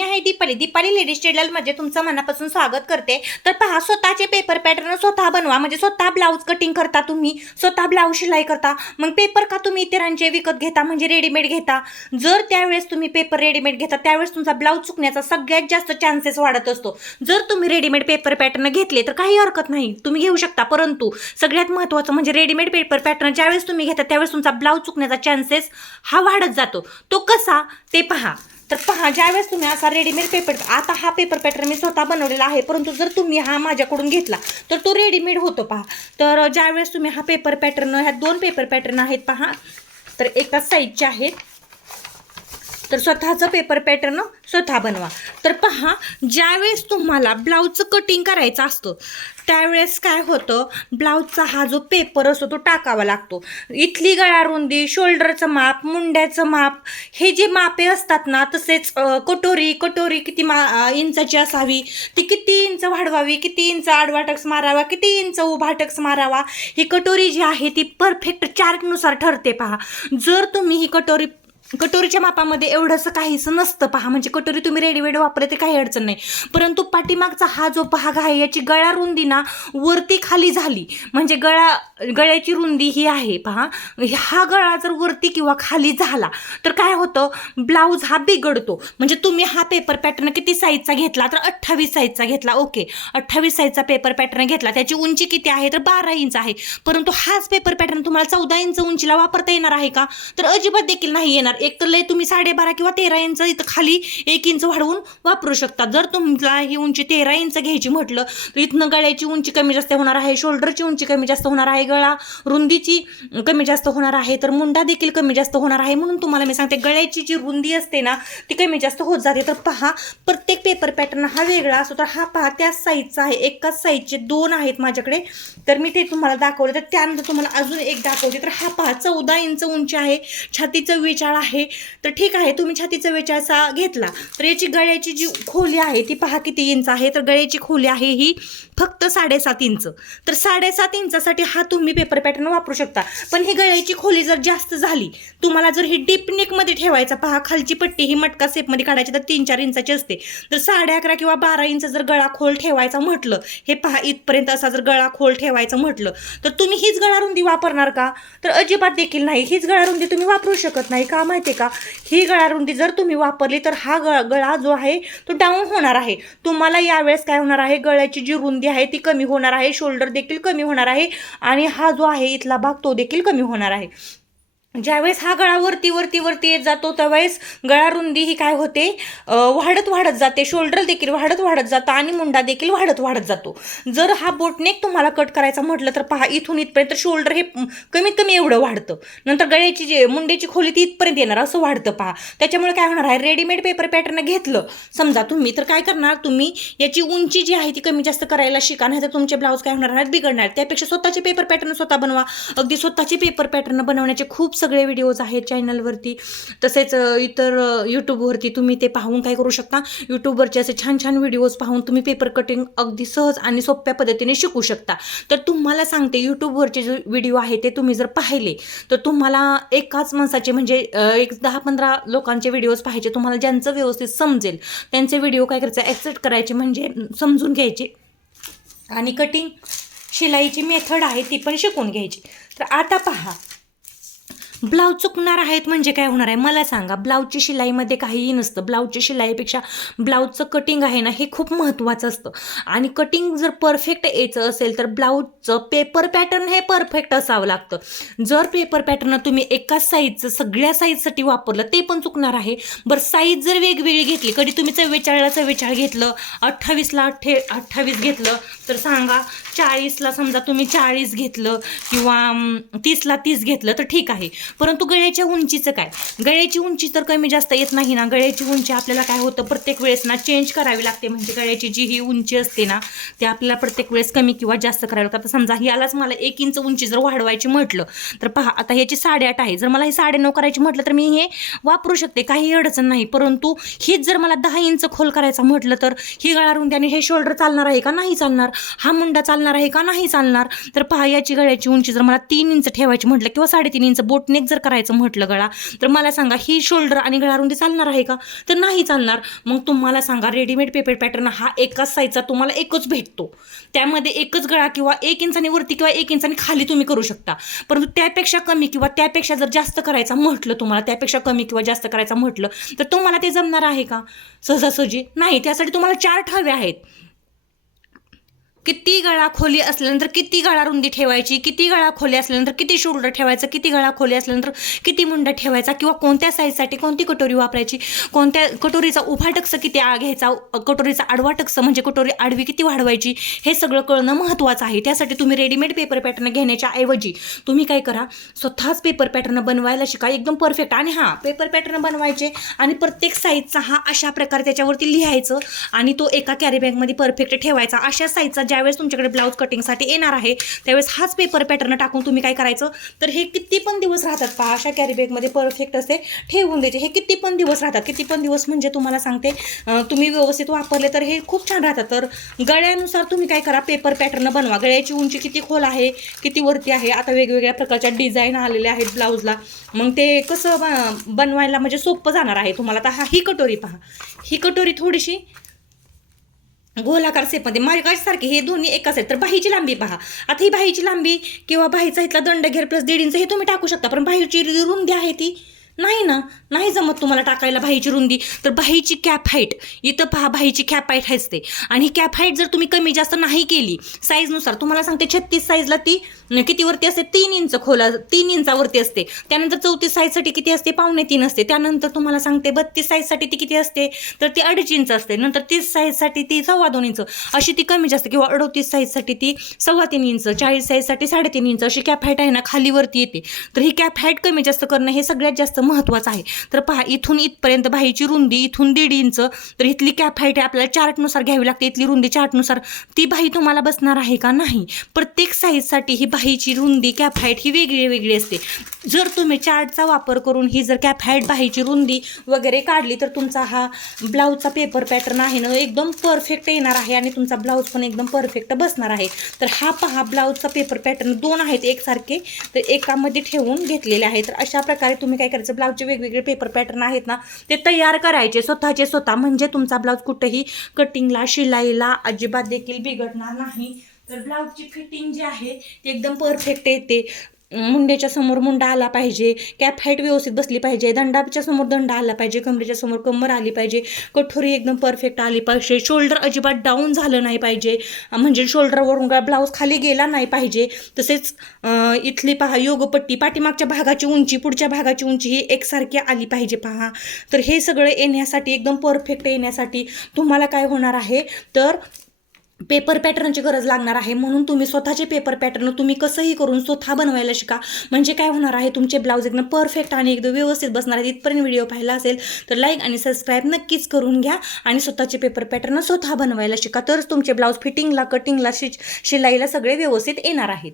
मी आहे दीपाली. दीपाली लेडीज टेलरमध्ये तुमचं मनापासून स्वागत करते. तर पहा, स्वतःचे पेपर पॅटर्न स्वतः बनवा. म्हणजे स्वतः ब्लाऊज कटिंग करता तुम्ही, स्वतः ब्लाऊज शिलाई करता. मग पेपर का तुम्ही इतरांचे विकत घेता, म्हणजे रेडीमेड घेता? जर त्यावेळेस तुम्ही पेपर रेडीमेड घेता त्यावेळेस तुमचा ब्लाऊज चुकण्याचा सगळ्यात जास्त चान्सेस वाढत असतो. जर तुम्ही रेडीमेड पेपर पॅटर्न घेतले तर काही हरकत नाही, तुम्ही घेऊ शकता. परंतु सगळ्यात महत्त्वाचं म्हणजे रेडीमेड पेपर पॅटर्न ज्यावेळेस तुम्ही घेता त्यावेळेस तुमचा ब्लाऊज चुकण्याचा चान्सेस हा वाढत जातो. तो कसा ते पहा. तर पहा, ज्यावेळेस तुम्ही असा रेडीमेड पेपर, आता हा पेपर पॅटर्न मी स्वतः बनवलेला आहे, परंतु जर तुम्ही हा माझ्याकडून घेतला तर तो रेडीमेड होतो पहा. तर ज्यावेळेस तुम्ही हा पेपर पॅटर्न, ह्या 2 पेपर पॅटर्न आहेत पहा, तर एकाच साईजचे आहेत. तर स्वतःचं पेपर पॅटर्न स्वतः बनवा. तर पहा, ज्यावेळेस तुम्हाला ब्लाऊजचं कटिंग करायचं असतं त्यावेळेस काय होतं, ब्लाऊजचा हा जो पेपर असतो तो टाकावा लागतो. इथली गळा रुंदी, शोल्डरचं माप, मुंड्याचं माप, हे जे मापे असतात ना, तसेच कटोरी किती इंचाची असावी, ती किती इंच वाढवावी, किती इंच आडवा टक्स मारावा, किती इंच उभा टक्स मारावा, ही कटोरी जी आहे ती परफेक्ट चार्टनुसार ठरते पहा. जर तुम्ही ही कटोरीच्या मापामध्ये एवढंसं काहीसं नसतं पहा. म्हणजे कटोरी तुम्ही रेडीमेड वापरले ते काही अडचण नाही, परंतु पाठीमागचा हा जो भाग आहे याची गळा रुंदी ना वरती खाली झाली, म्हणजे गळ्याची रुंदी ही आहे पहा, हा गळा जर वरती किंवा खाली झाला तर काय होतं, ब्लाऊज हा बिघडतो. म्हणजे तुम्ही हा पेपर पॅटर्न किती साईजचा घेतला, तर 28 साईजचा घेतला. ओके, 28 साईजचा पेपर पॅटर्न घेतला, त्याची उंची किती आहे, तर 12 इंच आहे. परंतु हाच पेपर पॅटर्न तुम्हाला 14 इंच उंचीला वापरता येणार आहे का, तर अजिबात देखील नाही येणार. एक तर लय तुम्ही 12.5 किंवा 13 इंच इथं खाली 1 इंच वाढवून वापरू शकता. जर तुम्हाला ही उंची 13 इंच घ्यायची म्हटलं तर इथनं गळ्याची उंची कमी जास्त होणार आहे, शोल्डरची उंची कमी जास्त होणार आहे, गळा रुंदीची कमी जास्त होणार आहे, तर मुंडा देखील कमी जास्त होणार आहे. म्हणून तुम्हाला मी सांगते, गळ्याची जी रुंदी असते ना ती कमी जास्त होत जाते. तर पहा, प्रत्येक पेपर पॅटर्न हा वेगळा असतो. तर हा पहा त्याच साईजचा आहे, एकाच साईजचे 2 आहेत माझ्याकडे. तर मी ते तुम्हाला दाखवले. तर त्यानंतर तुम्हाला अजून एक दाखवते. तर हा पहा 14 इंच उंची आहे, छाती 44 आहे. तर ठीक आहे, तुम्ही छाती 44 घेतला तर याची गळ्याची जी खोली आहे ती पहा किती इंच आहे, तर गळ्याची खोली आहे ही फक्त 7.5 इंच. तर 7.5 इंचासाठी हा तुम्ही पेपर पॅटर्न वापरू शकता. पण ही गळ्याची खोली जर जास्त झाली, तुम्हाला जर ही डीप नेकमध्ये ठेवायचा, पहा खालची पट्टी ही मटका सेपमध्ये काढायची तर 3-4 इंचाची असते. तर 11.5 किंवा 12 इंच जर गळा खोल ठेवायचा म्हटलं, हे पहा इथपर्यंत असा जर गळा खोल ठेवायचं म्हटलं तर तुम्ही हीच गळा रुंदी वापरणार का, तर अजिबात देखील नाही. हीच गळा रुंदी तुम्ही वापरू शकत नाही. का माहिती का, ही गळा रुंदी जर तुम्ही वापरली तर हा गळा जो आहे तो डाऊन होणार आहे. तुम्हाला यावेळेस काय होणार आहे, गळ्याची जी रुंदी आहे ती कमी होणार आहे, शोल्डर देखील कमी होणार आहे, आणि हा जो आहे इथला भाग तो देखील कमी होणार आहे. ज्यावेळेस हा गळा वरती येत जातो त्यावेळेस गळा रुंदी ही काय होते, वाढत जाते, शोल्डर देखील वाढत जातं, आणि मुंडा देखील वाढत जातो. जर हा बोटनेक तुम्हाला कट करायचा म्हटलं तर पहा इथून इथपर्यंत शोल्डर हे कमीत कमी एवढं वाढतं, नंतर गळ्याची जी मुंड्याची खोली ती इथपर्यंत येणार असं वाढतं पहा. त्याच्यामुळे काय होणार आहे, रेडीमेड पेपर पॅटर्न घेतलं समजा तुम्ही तर काय करणार, तुम्ही याची उंची जी आहे ती कमी जास्त करायला शिका, नाही तर तुमचे ब्लाऊज काय होणार आहेत, बिघडणार. त्यापेक्षा स्वतःचे पेपर पॅटर्न स्वतः बनवा. अगदी स्वतःचे पेपर पॅटर्न बनवण्याचे खूप सगळे व्हिडिओज आहेत चॅनलवरती, तसेच इतर यूट्यूबवरती तुम्ही ते पाहून काय करू शकता, यूट्यूबवरचे असे छान छान व्हिडिओज पाहून तुम्ही पेपर कटिंग अगदी सहज आणि सोप्या पद्धतीने शिकू शकता. तर तुम्हाला सांगते, यूट्यूबवरचे जे व्हिडिओ आहे ते तुम्ही जर पाहिले तर तुम्हाला एकाच माणसाचे म्हणजे एक 10-15 लोकांचे व्हिडिओज पाहायचे, तुम्हाला ज्यांचं व्यवस्थित समजेल त्यांचे व्हिडिओ काय करायचे, ॲक्सेप्ट करायचे, म्हणजे समजून घ्यायचे, आणि कटिंग शिलाईची मेथड आहे ती पण शिकून घ्यायची. तर आता पहा, ब्लाऊज चुकणार आहेत म्हणजे काय होणार आहे मला सांगा. ब्लाऊजची शिलाईमध्ये काहीही नसतं. ब्लाऊजची शिलाईपेक्षा ब्लाऊजचं कटिंग आहे ना हे खूप महत्त्वाचं असतं, आणि कटिंग जर परफेक्ट यायचं असेल तर ब्लाऊजचं पेपर पॅटर्न हे परफेक्ट असावं लागतं. जर पेपर पॅटर्न तुम्ही एकाच साईजचं सगळ्या साईजसाठी वापरलं ते पण चुकणार आहे. बरं, साईज जर वेगवेगळी घेतली, कधी तुम्ही 44ला 44 घेतलं, 28ला 28 घेतलं, तर सांगा 40ला समजा तुम्ही 40 घेतलं, किंवा 30ला 30 घेतलं तर ठीक आहे. परंतु गळ्याच्या उंचीचं काय, गळ्याची उंची तर कमी जास्त येत नाही ना. गळ्याची उंची आपल्याला काय होतं, प्रत्येक वेळेस ना चेंज करावी लागते. म्हणजे गळ्याची जी ही उंची असते ना ते आपल्याला प्रत्येक वेळेस कमी किंवा जास्त करावी लागतं. आता समजा यालाच मला 1 इंच उंची जर वाढवायची म्हटलं तर पहा, आता ह्याची 8.5 आहे, जर मला ही 9.5 करायची म्हटलं तर मी हे वापरू शकते, काही अडचण नाही. परंतु हीच जर मला 10 इंच खोल करायचं म्हटलं तर ही गळा रुंदी आणि हे शोल्डर चालणार आहे का, नाही चालणार. हा मुंडा चालणार आहे का, नाही चालणार. तर पहा, याची गळ्याची उंची जर मला 3 इंच ठेवायची म्हटलं किंवा 3.5 इंच, बोटने अनेक जर करायचं म्हटलं गळा, तर मला सांगा ही शोल्डर आणि गळा रुंदी चालणार आहे का? तर नाही चालणार. मग तुम्हाला सांगा रेडीमेड पेपर पॅटर्न हा एकाच साईजचा तुम्हाला एकच भेटतो, त्यामध्ये एकच गळा किंवा 1 इंचाने वरती किंवा 1 इंचाने खाली तुम्ही करू शकता. परंतु त्यापेक्षा कमी किंवा त्यापेक्षा जर जास्त करायचं म्हटलं, तुम्हाला त्यापेक्षा कमी किंवा जास्त करायचं म्हटलं तर तुम्हाला ते जमणार आहे का? सहजासहजी नाही. त्यासाठी तुम्हाला चार्ट हवे आहेत. किती गळा खोली असल्यानंतर किती गळा रुंदी ठेवायची, किती गळा खोली असल्यानंतर किती शोल्डर ठेवायचं, किती गळा खोली असल्यानंतर किती मुंडा ठेवायचा, किंवा कोणत्या साईजसाठी कोणती कटोरी वापरायची, कोणत्या कटोरीचा उभा टक्स किती घ्यायचा, कटोरीचा आडवा टक्स म्हणजे कटोरी आडवी किती वाढवायची, हे सगळं कळणं महत्त्वाचं आहे. त्यासाठी तुम्ही रेडीमेड पेपर पॅटर्न घेण्याच्या ऐवजी तुम्ही काय करा, स्वतःच पेपर पॅटर्न बनवायला शिका एकदम परफेक्ट. आणि हां, पेपर पॅटर्न बनवायचे आणि प्रत्येक साईजचा हा अशा प्रकारे त्याच्यावरती लिहायचं आणि तो एका कॅरी बॅगमध्ये परफेक्ट ठेवायचा. अशा साईजचा ज्यावेळेस तुमच्याकडे ब्लाऊज कटिंगसाठी येणार आहे त्यावेळेस हाच पेपर पॅटर्न टाकून तुम्ही काय करायचं, तर हे किती पण दिवस राहतात पहा, अशा कॅरी बॅगमध्ये परफेक्ट असे ठेवून द्यायचे. हे किती पण दिवस राहतात. किती पण दिवस म्हणजे तुम्हाला सांगते, तुम्ही व्यवस्थित वापरले तर हे खूप छान राहतात. तर गळ्यानुसार तुम्ही काय करा, पेपर पॅटर्न बनवा. गळ्याची उंची किती खोल आहे, किती वरती आहे, आता वेगवेगळ्या प्रकारच्या डिझाईन आलेल्या आहेत ब्लाऊजला. मग ते कसं बनवायला म्हणजे सोपं जाणार आहे तुम्हाला. आता ही कटोरी पहा, ही कटोरी थोडीशी गोलाकार सेपमध्ये माझ्यासारखी हे दोन्ही एकाच आहेत. तर बाहीची लांबी पहा. आता ही बाहीची लांबी किंवा बाहीचा इथला दंड घेर प्लस 1.5 इंच हे तुम्ही टाकू शकता, पण बाहीची रुंदी आहे ती नाही ना, नाही जमत तुम्हाला टाकायला बाहीची रुंदी. तर बाहीची कॅप हाईट इथं पहा, बाहीची कॅप हाईट असते आणि कॅप हाईट जर तुम्ही कमी जास्त नाही केली साईजनुसार, तुम्हाला सांगते 36 साईजला ती कितीवरती असते, 3 इंच खोला, 3 इंचावरती असते. त्यानंतर 34 साईजसाठी किती असते, 2.25 असते. त्यानंतर तुम्हाला सांगते 32 साईजसाठी ती किती असते, तर ती 2.5 इंच असते. नंतर 30 साईजसाठी ती 2.25 इंच, अशी ती कमी जास्त, किंवा 38 साईजसाठी ती 3.25 इंच, 40 साईजसाठी 3.5 इंच अशी कॅप हाईट आहे ना, खालीवरती येते. तर ही कॅप हाईट कमी जास्त करणं हे सगळ्यात जास्त महत्त्वाचं आहे. तर पहा, इथून इथपर्यंत बाहीची रुंदी इथून 1.5 इंच, तर इथली कॅप हाईट आपल्याला चार्टनुसार घ्यावी लागते. इथली रुंदी चार्टनुसार, ती बाही तुम्हाला बसणार आहे का? नाही. प्रत्येक साईजसाठी ही बाहीची रुंदी कॅप हाईट ही वेगळी वेगळी असते. जर तुम्ही चार्टचा वापर करून ही जर कॅप हाईट बाहीची रुंदी वगैरे काढली तर तुमचा हा ब्लाऊजचा पेपर पॅटर्न आहे ना एकदम परफेक्ट येणार आहे आणि तुमचा ब्लाऊज पण एकदम परफेक्ट बसणार आहे. तर हा पहा ब्लाऊजचा पेपर पॅटर्न 2 आहेत एकसारखे, तर एकामध्ये ठेवून घेतलेले आहे. तर अशा प्रकारे तुम्ही काय करायचं, ब्लाऊजचे वेगवेगळे पेपर पॅटर्न आहेत ना ते तयार करायचे स्वतःचे स्वतः, म्हणजे तुमचा ब्लाऊज कुठेही कटिंगला शिलाईला अजिबात देखील बिघडणार नाही. तर ब्लाऊजची फिटिंग जी आहे ती एकदम परफेक्ट येते. मुंड्याच्या समोर मुंडा आला पाहिजे, कॅप हाईट व्यवस्थित बसली पाहिजे, दंडाच्या समोर दंड आला पाहिजे, कमरेच्या समोर कमर आली पाहिजे, कठोरी एकदम परफेक्ट आली पाहिजे, शोल्डर अजिबात डाऊन झालं नाही पाहिजे, म्हणजे शोल्डरवरून ब्लाऊज खाली गेला नाही पाहिजे. तसेच इथली पहा योगपट्टी, पाठीमागच्या भागाची उंची पुढच्या भागाची उंची ही एकसारखी आली पाहिजे पहा. तर हे सगळं येण्यासाठी, एकदम परफेक्ट येण्यासाठी तुम्हाला काय होणार आहे, तर पेपर पॅटर्नची गरज लागणार आहे. म्हणून तुम्ही स्वतःचे पेपर पॅटर्न तुम्ही कसंही करून स्वतः बनवायला शिका. म्हणजे काय होणार आहे, तुमचे ब्लाऊज एकदम परफेक्ट आणि एकदम व्यवस्थित बसणार आहेत. इथपर्यंत व्हिडिओ पाहिला असेल तर लाईक आणि सबस्क्राईब नक्कीच करून घ्या आणि स्वतःचे पेपर पॅटर्न स्वतः बनवायला शिका. तरच तुमचे ब्लाऊज फिटिंगला कटिंगला शिलाईला सगळे व्यवस्थित येणार आहेत.